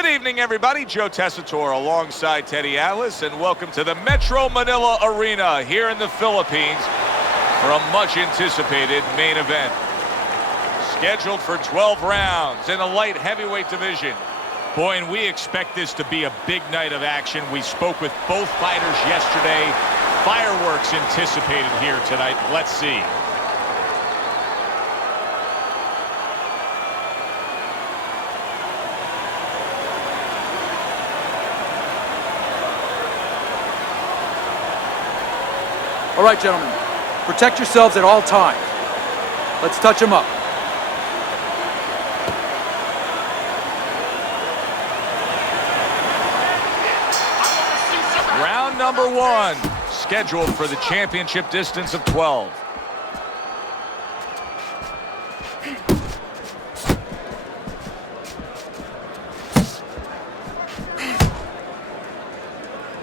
Good evening, everybody. Joe Tessitore alongside Teddy Atlas, and welcome to the Metro Manila Arena here in the Philippines for a much-anticipated main event. Scheduled for 12 rounds in the light heavyweight division. Boy, and we expect this to be a big night of action. We spoke with both fighters yesterday. Fireworks anticipated here tonight. Let's see. All right, gentlemen, protect yourselves at all times. Let's touch them up. Round number one, scheduled for the championship distance of 12.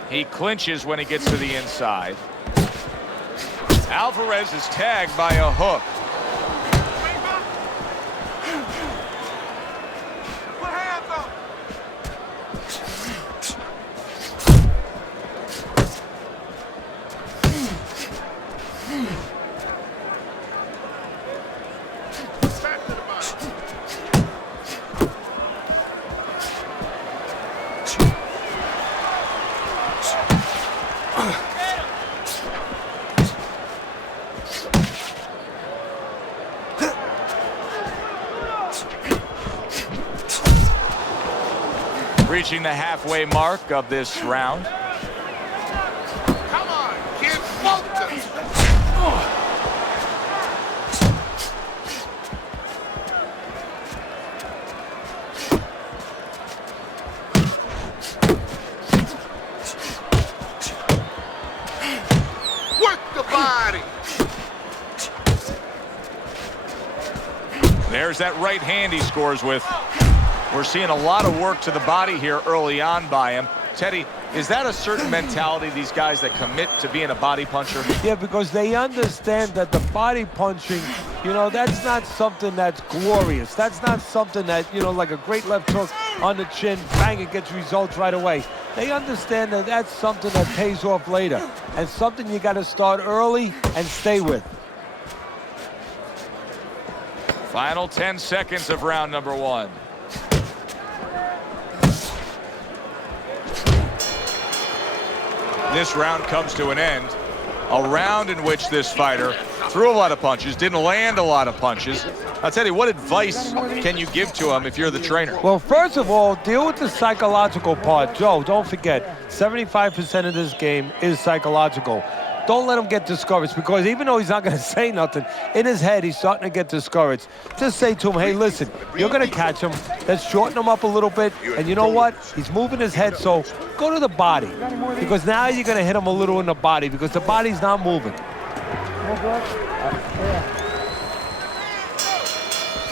He clinches when he gets to the inside. Alvarez is tagged by a hook. Reaching the halfway mark of this round. Come on, kid, smoke them. Work the body. There's that right hand he scores with. We're seeing a lot of work to the body here early on by him. Teddy, is that a certain mentality, these guys that commit to being a body puncher? Yeah, because they understand that the body punching, you know, that's not something that's glorious. That's not something that, you know, like a great left hook on the chin, bang, it gets results right away. They understand that that's something that pays off later, and something you got to start early and stay with. Final 10 seconds of round number one. This round comes to an end. A round in which this fighter threw a lot of punches, didn't land a lot of punches. I'll tell you, what advice can you give to him if you're the trainer? Well, first of all, deal with the psychological part. Joe, don't forget, 75% of this game is psychological. Don't let him get discouraged, because even though he's not going to say nothing, in his head, he's starting to get discouraged. Just say to him, hey, listen, you're going to catch him. Let's shorten him up a little bit. And you know what? He's moving his head, so go to the body. Because now you're going to hit him a little in the body, because the body's not moving.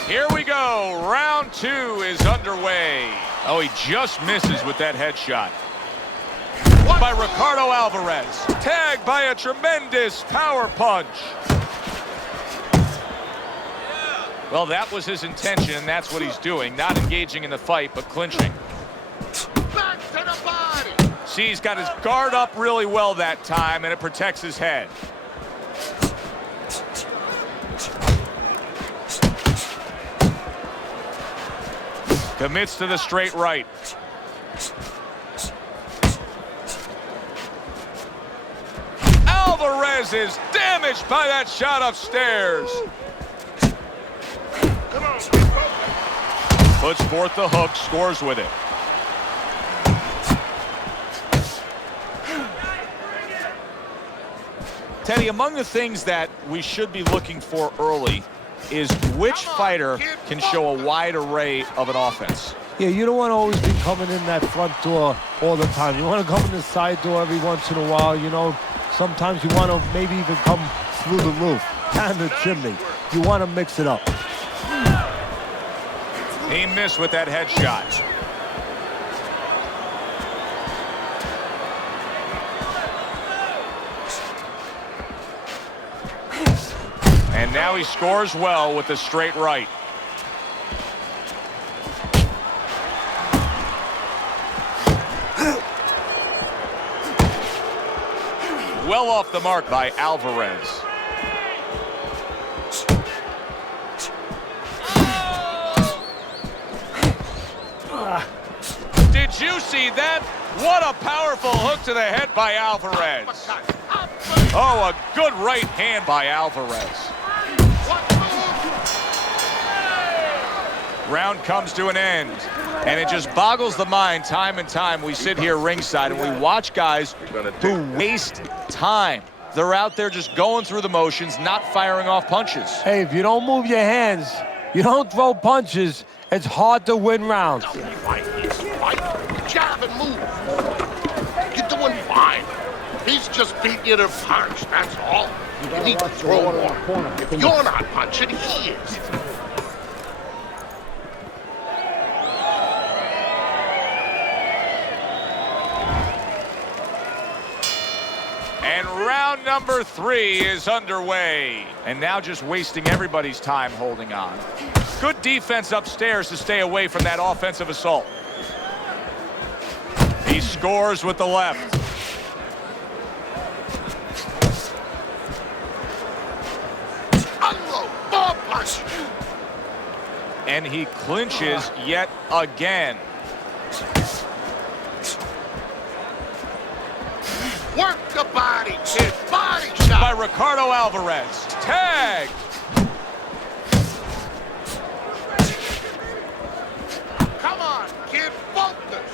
Here we go. Round two is underway. Oh, he just misses with that headshot. By Ricardo Alvarez, tagged by a tremendous power punch. Well, that was his intention, and that's what he's doing. Not engaging in the fight, but clinching. Back to the body. See, he's got his guard up really well that time, and it protects his head. Commits to the straight right. Alvarez is damaged by that shot upstairs. Come on, kid, Puts forth the hook, scores with it. Teddy, among the things that we should be looking for early is which fighter can show a wide array of an offense. Yeah, you don't want to always be coming in that front door all the time. You want to come in the side door every once in a while, you know. Sometimes you want to maybe even come through the roof, down the chimney. You want to mix it up. He missed with that headshot. And now he scores well with the straight right. well off the mark by Alvarez. Did you see that? What a powerful hook to the head by Alvarez. Oh, a good right hand by Alvarez. Round comes to an end, and it just boggles the mind time and time. We sit here ringside and we watch guys who waste time. They're out there just going through the motions, not firing off punches. Hey, if you don't move your hands, you don't throw punches, it's hard to win rounds. Jab and move. You're doing fine. He's just beating you to punch, that's all. You need to throw more. If you're not punching, he is. And round number 3 is underway. And now just wasting everybody's time holding on. Good defense upstairs to stay away from that offensive assault. He scores with the left. Unload, ball punch. And he clinches yet again. Work the body, kid. Body shot. By Ricardo Alvarez. Tag. Come on, kid. Focus.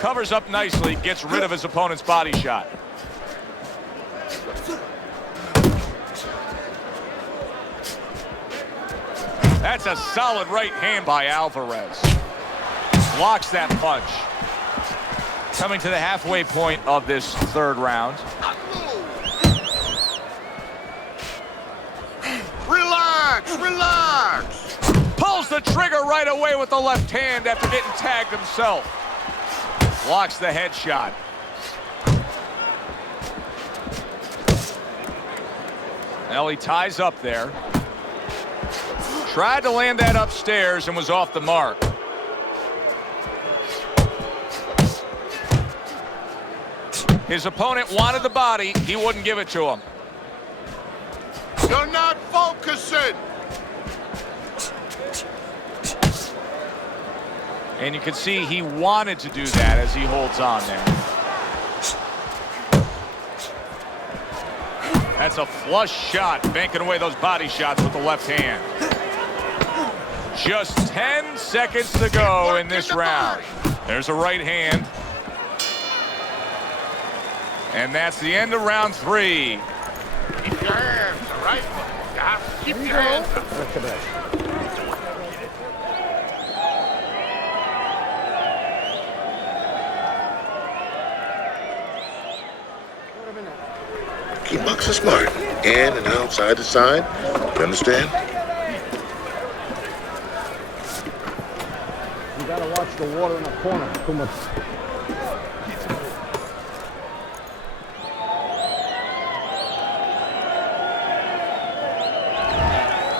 Covers up nicely, gets rid of his opponent's body shot. That's a solid right hand by Alvarez. Blocks that punch. Coming to the halfway point of this third round. Relax, relax. Pulls the trigger right away with the left hand after getting tagged himself. Blocks the headshot. Well, he ties up there. Tried to land that upstairs and was off the mark. His opponent wanted the body. He wouldn't give it to him. You're not focusing. And you can see he wanted to do that as he holds on there. That's a flush shot, banking away those body shots with the left hand. Just 10 seconds to go in this round. There's a right hand. And that's the end of round 3. Keep your hands, all right? You have to keep your hands up. Kickboxing smart. In and out, side to side. You understand? You gotta watch the water in the corner. Too much.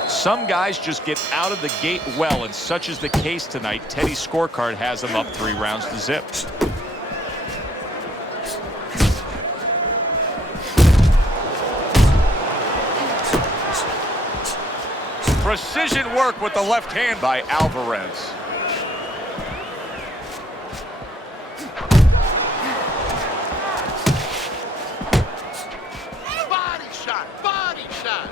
Some guys just get out of the gate well, and such is the case tonight. Teddy's scorecard has him up 3 rounds to zip. Precision work with the left hand by Alvarez. Body shot, body shot.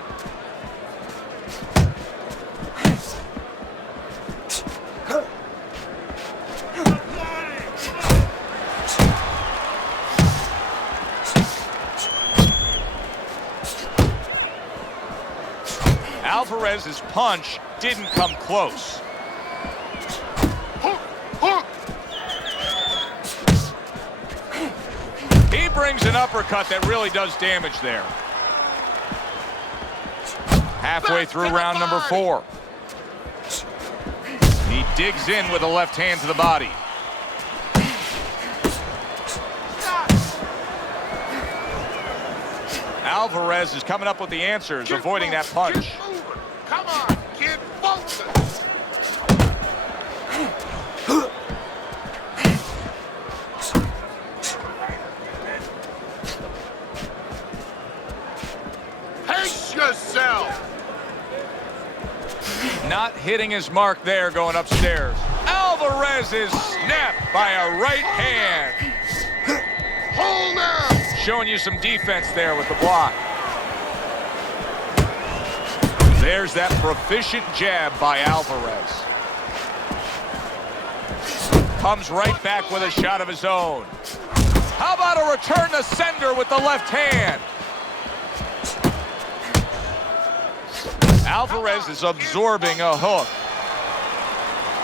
Alvarez's punch didn't come close. Hook, hook. He brings an uppercut that really does damage there. Halfway through round number 4. He digs in with a left hand to the body. Alvarez is coming up with the answers, avoiding that punch. Keep moving. Come on, kid. Focus. hitting his mark there going upstairs. Alvarez is snapped by a right hand. Hold him! Showing you some defense there with the block. There's that proficient jab by Alvarez. Comes right back with a shot of his own. How about a return to sender with the left hand? Alvarez is absorbing a hook.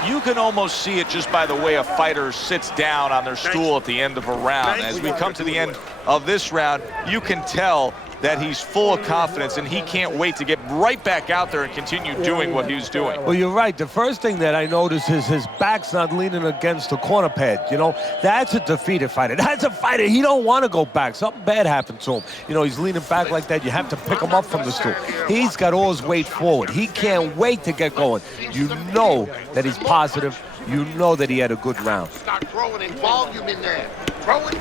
You can almost see it just by the way a fighter sits down on their stool at the end of a round. As we come to the end of this round, you can tell that he's full of confidence, and he can't wait to get right back out there and continue doing what he was doing. Well, you're right. The first thing that I notice is his back's not leaning against the corner pad. You know, that's a defeated fighter. That's a fighter. He don't want to go back. Something bad happened to him. You know, he's leaning back like that. You have to pick him up from the stool. He's got all his weight forward. He can't wait to get going. You know that he's positive. You know that he had a good round. Start throwing in volume in there. Throw it.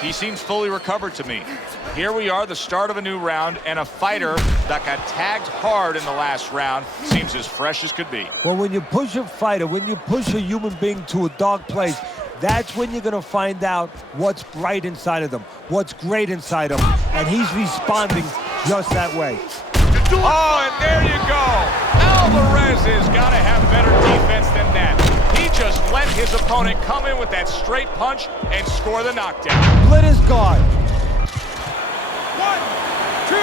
He seems fully recovered to me. Here we are, the start of a new round, and a fighter that got tagged hard in the last round seems as fresh as could be. Well, when you push a fighter, when you push a human being to a dark place, that's when you're going to find out what's bright inside of them, what's great inside of them. And he's responding just that way. Oh, and there you go. Alvarez has got to have better defense than that. He just let his opponent come in with that straight punch and score the knockdown. Split his guard. 1, 2, 3,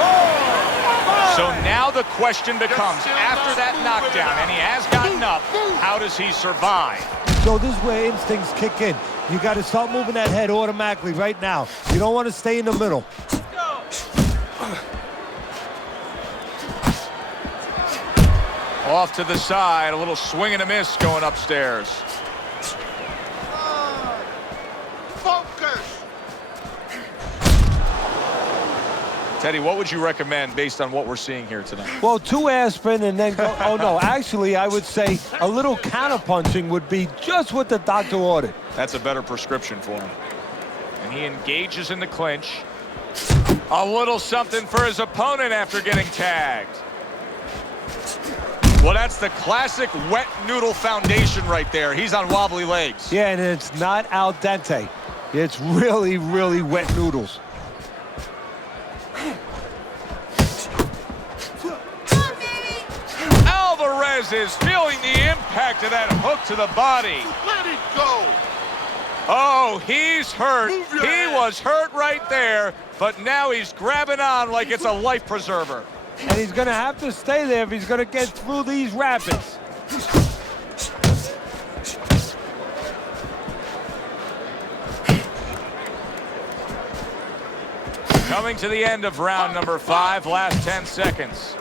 4, 5. So now the question becomes, after that knockdown, and he has gotten up, how does he survive? So this is where instincts kick in. You got to start moving that head automatically right now. You don't want to stay in the middle. Off to the side, a little swing and a miss going upstairs. Focus! Teddy, what would you recommend based on what we're seeing here tonight? Well, 2 aspirin and then go. Oh, no. Actually, I would say a little counterpunching would be just what the doctor ordered. That's a better prescription for him. And he engages in the clinch. A little something for his opponent after getting tagged. Well, that's the classic wet noodle foundation right there. He's on wobbly legs. Yeah, and it's not al dente. It's really, really wet noodles. Alvarez is feeling the impact of that hook to the body. Let it go! Oh, he's hurt. He was hurt right there, but now he's grabbing on like it's a life preserver. And he's going to have to stay there if he's going to get through these rapids. Coming to the end of round number 5, last 10 seconds.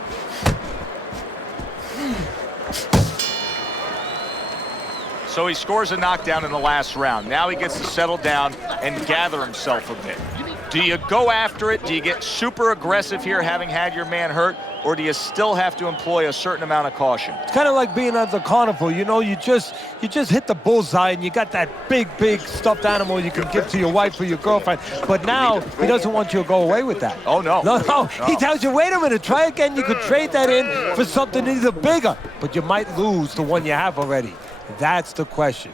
So he scores a knockdown in the last round. Now he gets to settle down and gather himself a bit. Do you go after it? Do you get super aggressive here having had your man hurt? Or do you still have to employ a certain amount of caution? It's kind of like being at the carnival. You know, you just hit the bullseye and you got that big stuffed animal you can give to your wife or your girlfriend. But now he doesn't want you to go away with that. Oh, no. No. He tells you, wait a minute, try again. You could trade that in for something either bigger. But you might lose the one you have already. That's the question.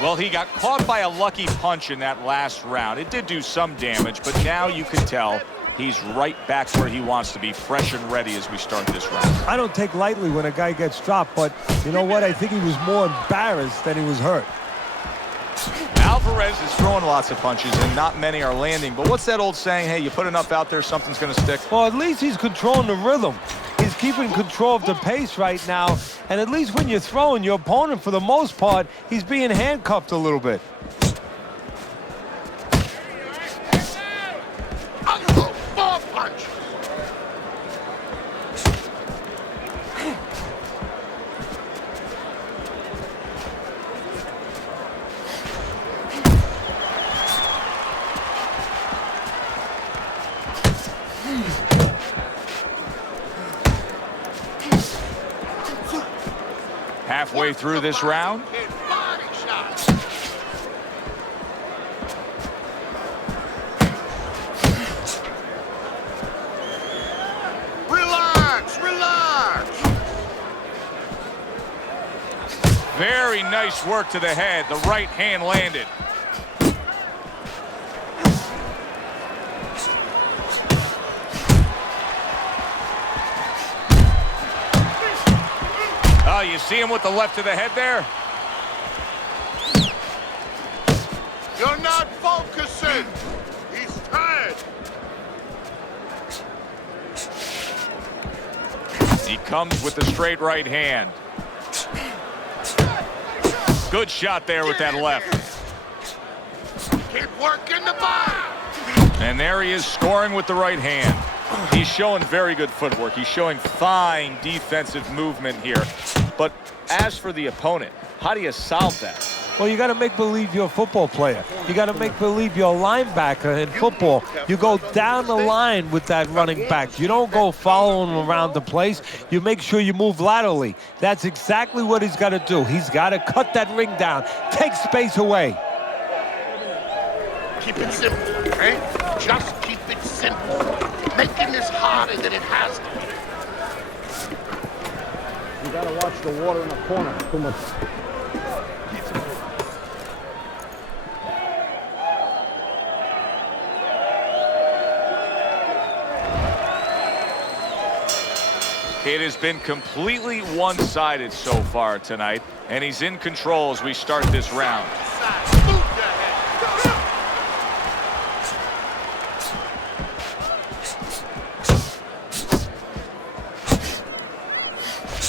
Well, he got caught by a lucky punch in that last round. It did do some damage, but now you can tell he's right back where he wants to be, fresh and ready as we start this round. I don't take lightly when a guy gets dropped, but you know what? I think he was more embarrassed than he was hurt. Alvarez is throwing lots of punches, and not many are landing. But what's that old saying? Hey, you put enough out there, something's going to stick. Well, at least he's controlling the rhythm. He's keeping control of the pace right now. And at least when you're throwing, your opponent, for the most part, he's being handcuffed a little bit. Ball punch! Halfway through this round. Very nice work to the head. The right hand landed. Oh, you see him with the left to the head there? You're not focusing. He's tired. He comes with the straight right hand. Good shot there with that left. Keep working the bar. And there he is scoring with the right hand. He's showing very good footwork. He's showing fine defensive movement here. But as for the opponent, how do you solve that? Well, you got to make believe you're a football player. You got to make believe you're a linebacker in football. You go down the line with that running back. You don't go following him around the place. You make sure you move laterally. That's exactly what he's got to do. He's got to cut that ring down, take space away. Keep it simple, okay? Just keep it simple. Making this harder than it has to be. You gotta watch the water in the corner. Too much. It has been completely one-sided so far tonight, and he's in control as we start this round.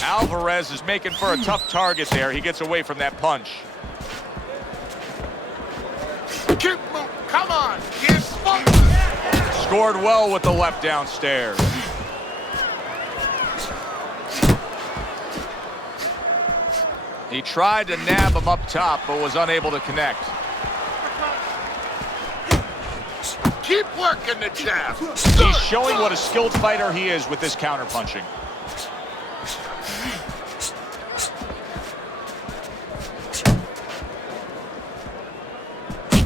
Alvarez is making for a tough target there. He gets away from that punch. Keep moving. Come on. Get focused. Scored well with the left downstairs. He tried to nab him up top, but was unable to connect. Keep working the jab. He's showing what a skilled fighter he is with this counterpunching.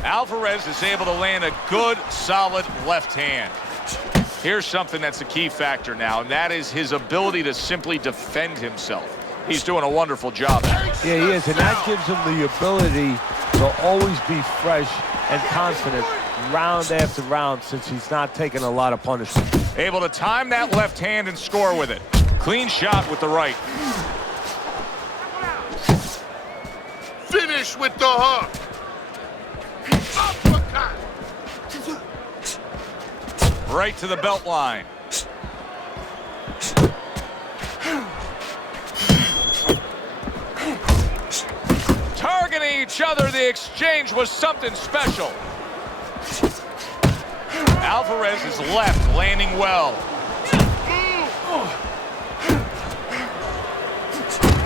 Alvarez is able to land a good, solid left hand. Here's something that's a key factor now, and that is his ability to simply defend himself. He's doing a wonderful job. Yeah, he is, and that gives him the ability to always be fresh and confident round after round since he's not taking a lot of punishment. Able to time that left hand and score with it. Clean shot with the right. Finish with the hook. Uppercut. Right to the belt line. Targeting each other, the exchange was something special. Alvarez is left, landing well.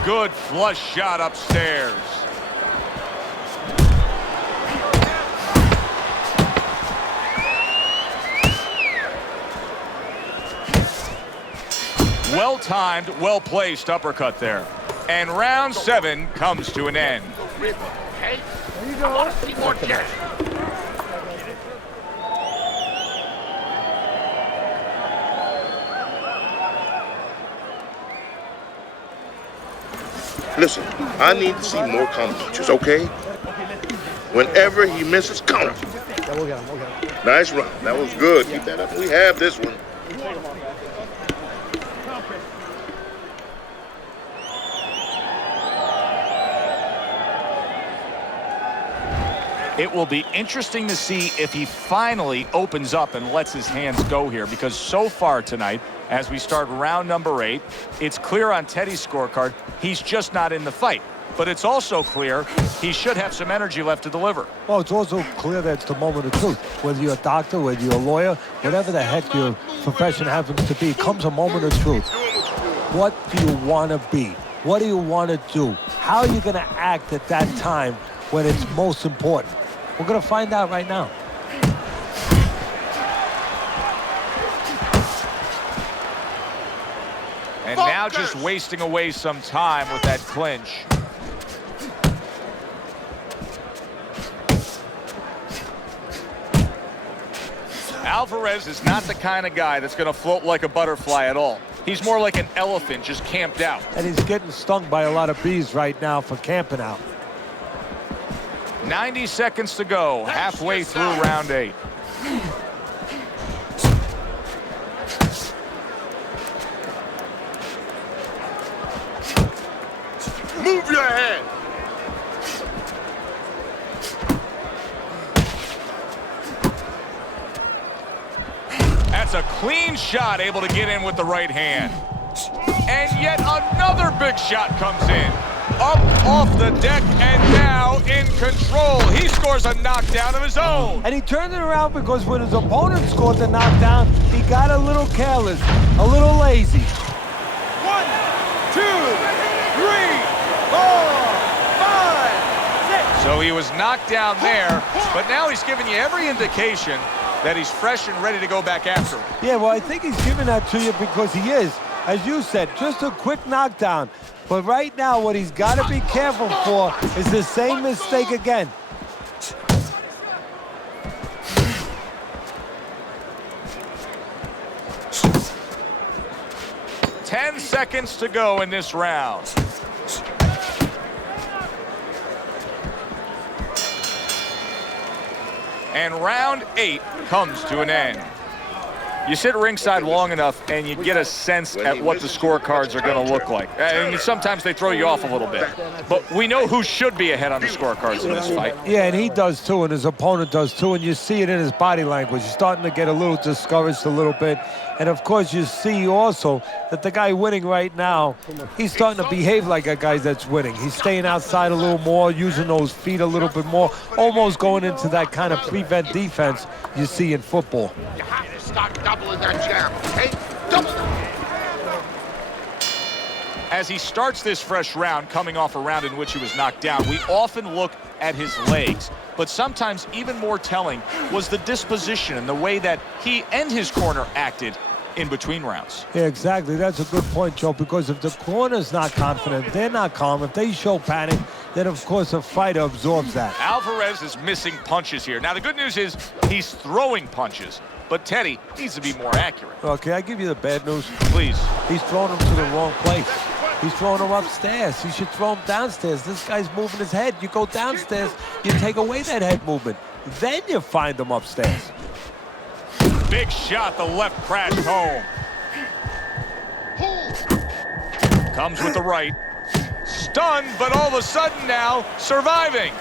Good flush shot upstairs. Well-timed, well-placed uppercut there. And round 7 comes to an end. Okay? I want to see more jab. Listen, I need to see more counter punches, okay? Whenever he misses, counter. Yeah, we'll get him. Nice run. That was good. Keep that up. We have this one. It will be interesting to see if he finally opens up and lets his hands go here, because so far tonight, as we start round number 8, it's clear on Teddy's scorecard he's just not in the fight. But it's also clear he should have some energy left to deliver. Well, it's also clear that it's the moment of truth. Whether you're a doctor, whether you're a lawyer, whatever the heck your profession happens to be, comes a moment of truth. What do you want to be? What do you want to do? How are you going to act at that time when it's most important? We're going to find out right now. And now just wasting away some time with that clinch. Alvarez is not the kind of guy that's going to float like a butterfly at all. He's more like an elephant just camped out. And he's getting stung by a lot of bees right now for camping out. 90 seconds to go, halfway through round 8. Move your head. That's a clean shot, able to get in with the right hand. And yet another big shot comes in. Up off the deck and now in control. He scores a knockdown of his own. And he turned it around because when his opponent scored the knockdown, he got a little careless, a little lazy. 1, 2, 3, 4, 5, 6. So he was knocked down there, but now he's giving you every indication that he's fresh and ready to go back after him. Yeah, well, I think he's giving that to you because he is, as you said, just a quick knockdown. But right now, what he's got to be careful for is the same mistake again. Ten seconds to go in this round. And round 8 comes to an end. You sit ringside long enough and you get a sense at what the scorecards are going to look like. I mean, sometimes they throw you off a little bit. But we know who should be ahead on the scorecards in this fight. Yeah, and he does too, and his opponent does too, and you see it in his body language. He's starting to get a little discouraged a little bit. And of course, you see also that the guy winning right now, he's starting to behave like a guy that's winning. He's staying outside a little more, using those feet a little bit more, almost going into that kind of prevent defense you see in football. You have to start doubling that jab, okay? Double it. As he starts this fresh round, coming off a round in which he was knocked down, we often look at his legs. But sometimes even more telling was the disposition and the way that he and his corner acted in between rounds. Yeah, exactly. That's a good point, Joe, because if the corner's not confident, they're not calm. If they show panic, then, of course, a fighter absorbs that. Alvarez is missing punches here. Now, the good news is he's throwing punches, but Teddy needs to be more accurate. Okay, I give you the bad news. Please. He's throwing him to the wrong place. He's throwing him upstairs. He should throw him downstairs. This guy's moving his head. You go downstairs, you take away that head movement. Then you find him upstairs. Big shot, the left crashed home. Comes with the right. Stunned, but all of a sudden now, surviving.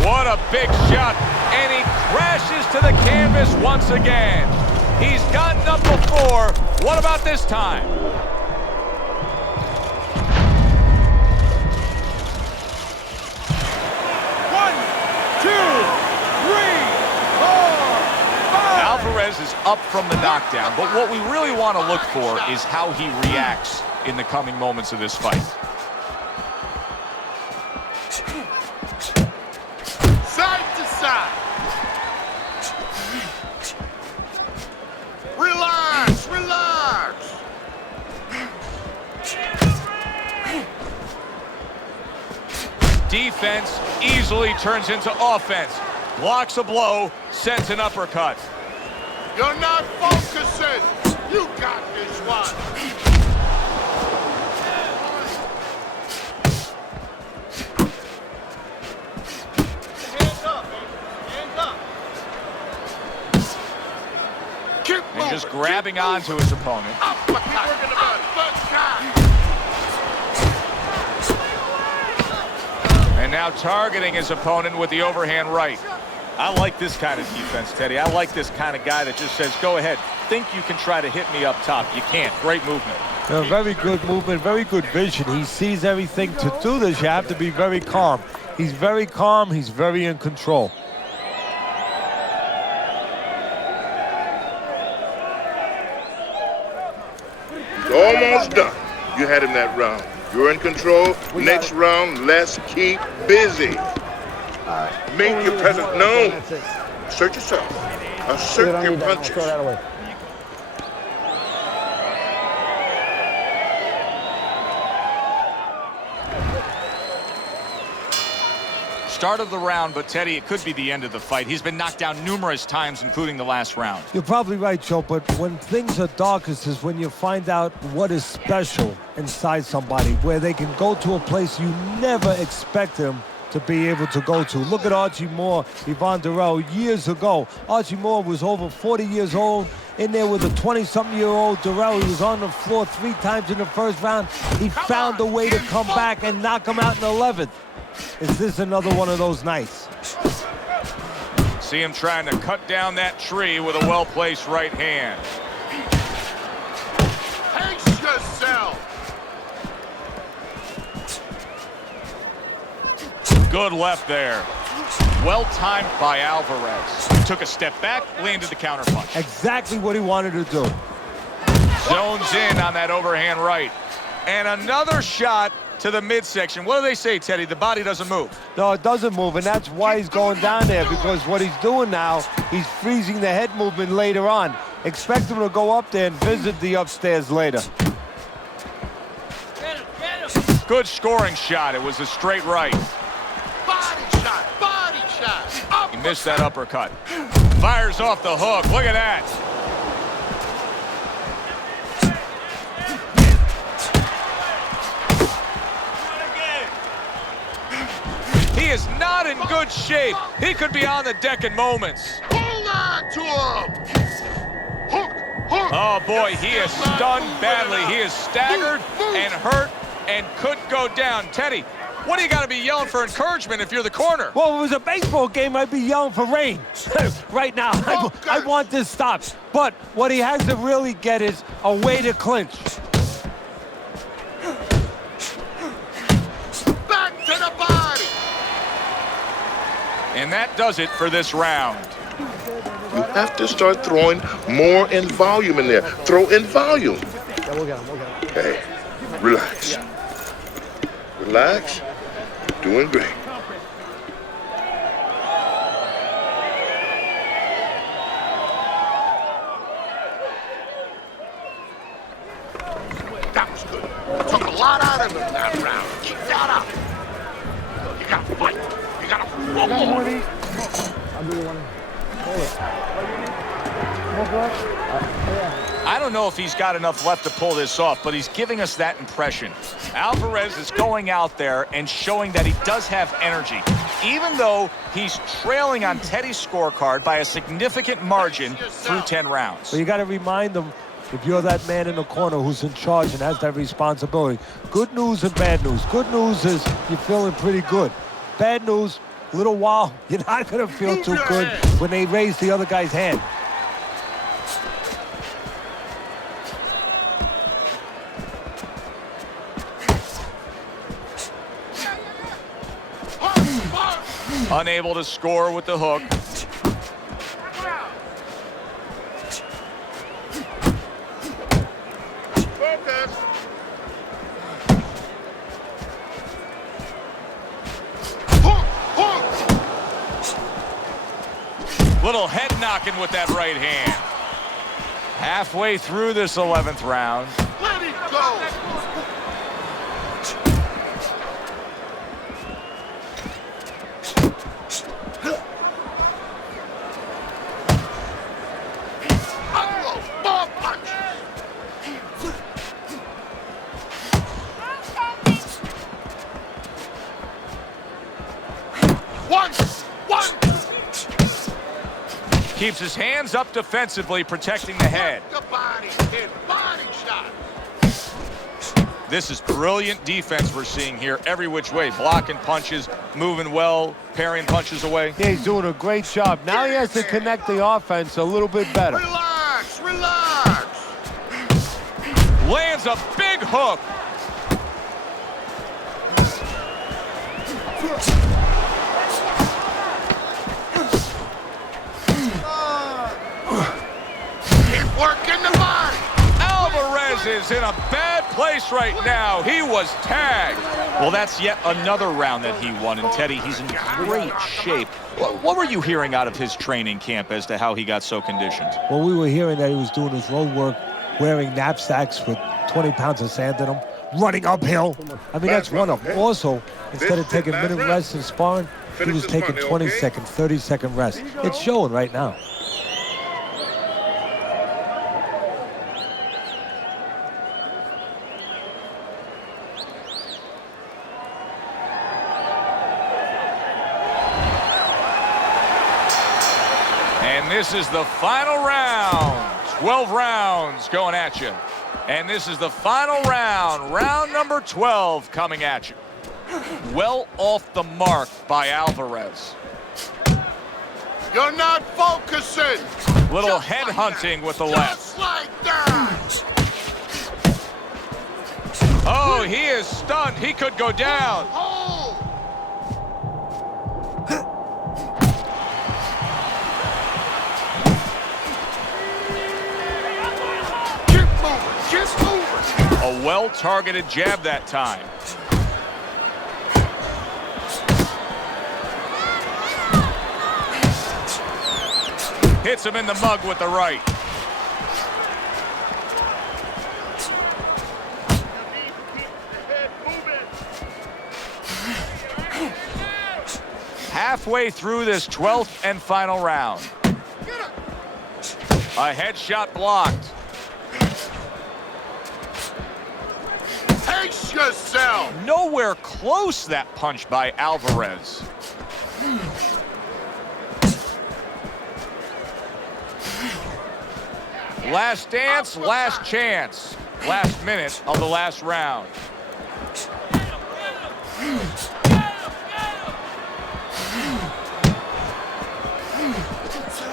What a big shot, and he crashes to the canvas once again. He's gotten up before. What about this time? Alvarez is up from the knockdown, but what we really want to look for is how he reacts in the coming moments of this fight. Side to side. Relax, relax. Defense easily turns into offense. Blocks a blow, sends an uppercut. You're not focusing. You got this one. Hands up, man. Hands up. Keep moving. And just grabbing onto his opponent. Uppercut. And now targeting his opponent with the overhand right. I like this kind of defense, Teddy. I like this kind of guy that just says, go ahead, think you can try to hit me up top. You can't. Great movement. Very good movement, very good vision. He sees everything. To do this, you have to be very calm. He's very calm. He's very in control. Almost done. You had him that round. You're in control. Next round, let's keep busy. Make your presence known. Assert yourself. Assert your punches. Throw that away. Start of the round, but Teddy, it could be the end of the fight. He's been knocked down numerous times, including the last round. You're probably right, Joe, but when things are darkest is when you find out what is special inside somebody, where they can go to a place you never expect them to be able to go to. Look at Archie Moore, Yvonne Durrell, years ago. Archie Moore was over 40 years old, in there with a 20-something-year-old Durrell. He was on the floor 3 times in the first round. He found a way to come back and knock him out in the 11th. Is this another one of those nights? See him trying to cut down that tree with a well-placed right hand. Pace yourself. Good left there. Well timed by Alvarez. Took a step back, landed the counter punch. Exactly what he wanted to do. Zones in on that overhand right. And another shot to the midsection. What do they say, Teddy? The body doesn't move. No, it doesn't move, and that's why he's going down there, because what he's doing now, he's freezing the head movement later on. Expect him to go up there and visit the upstairs later. Good scoring shot. It was a straight right. Body shot, body shot. He missed that uppercut. Fires off the hook. Look at that. He is not in good shape. He could be on the deck in moments. Hold on to him. Hook, hook. Oh, boy, he is stunned badly. He is staggered and hurt and could go down. Teddy, what do you got to be yelling for encouragement if you're the corner? Well, if it was a baseball game, I'd be yelling for rain. Right now, I want this stopped. But what he has to really get is a way to clinch. Back to the body. And that does it for this round. You have to start throwing more in volume in there. Throw in volume. Yeah, we'll get him. We'll get him. Hey, relax. Relax. Doing great. That was good. Took a lot out of him that round. Keep that up. You gotta fight. You gotta Got more roll. of these? I'll do one. Hold it. More flash? I don't know if he's got enough left to pull this off, but he's giving us that impression. Alvarez is going out there and showing that he does have energy. Even though he's trailing on Teddy's scorecard by a significant margin through 10 rounds. So you got to remind them, if you're that man in the corner who's in charge and has that responsibility. Good news and bad news. Good news is you're feeling pretty good. Bad news, a little while, you're not going to feel too good when they raise the other guy's hand. Unable to score with the hook. Focus. Hook, hook. Little head knocking with that right hand. Halfway through this 11th round. Let it go. Unload. More punches. One. Keeps his hands up defensively, protecting the head. The body hit. Body shot. This is brilliant defense we're seeing here every which way. Blocking punches, moving well, parrying punches away. Yeah, he's doing a great job. Now he has to connect the offense a little bit better. Relax. Relax. Lands a big hook. Keep working the body. Alvarez is in a bad place right now. He was tagged. Well, that's yet another round that he won. And Teddy, he's in great shape. What were you hearing out of his training camp as to how he got so conditioned? Well, we were hearing that he was doing his road work, wearing knapsacks with 20 pounds of sand in them, running uphill. I mean, that's one of them. Also, instead of taking a minute rest and sparring, He was taking 20-second, 30-second rest. It's showing right now. And this is the final round. 12 rounds going at you. And this is the final round. Round number 12 coming at you. Well off the mark by Alvarez. You're not focusing. Little Just head like hunting that. with the left. Just like that. Oh, he is stunned. He could go down. Oh. Keep moving. A well-targeted jab that time. Hits him in the mug with the right. Halfway through this 12th and final round. A headshot blocked. Pace yourself. Nowhere close, that punch by Alvarez. Last dance, last chance. Last minute of the last round.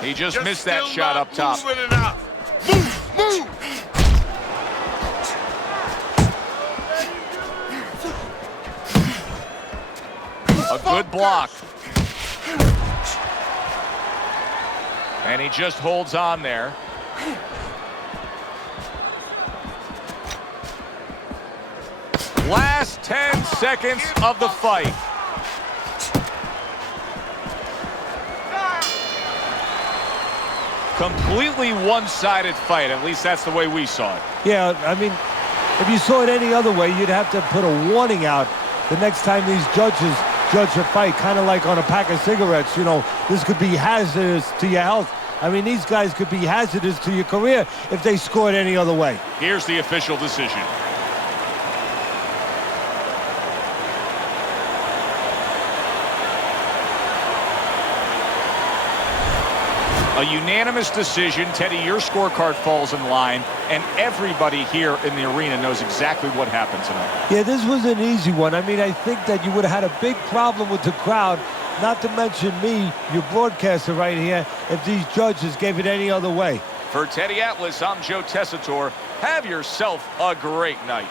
He just missed that shot up top. Move. A good block. And he just holds on there. Last 10 seconds of the fight. Completely one-sided fight. At least that's the way we saw it. Yeah, I mean, if you saw it any other way, you'd have to put a warning out the next time these judges judge a fight, kind of like on a pack of cigarettes. You know, this could be hazardous to your health. I mean, these guys could be hazardous to your career if they scored any other way. Here's the official decision. A unanimous decision. Teddy, your scorecard falls in line, and everybody here in the arena knows exactly what happened tonight. Yeah, this was an easy one. I mean, I think that you would have had a big problem with the crowd, not to mention me, your broadcaster right here, if these judges gave it any other way. For Teddy Atlas, I'm Joe Tessitore. Have yourself a great night.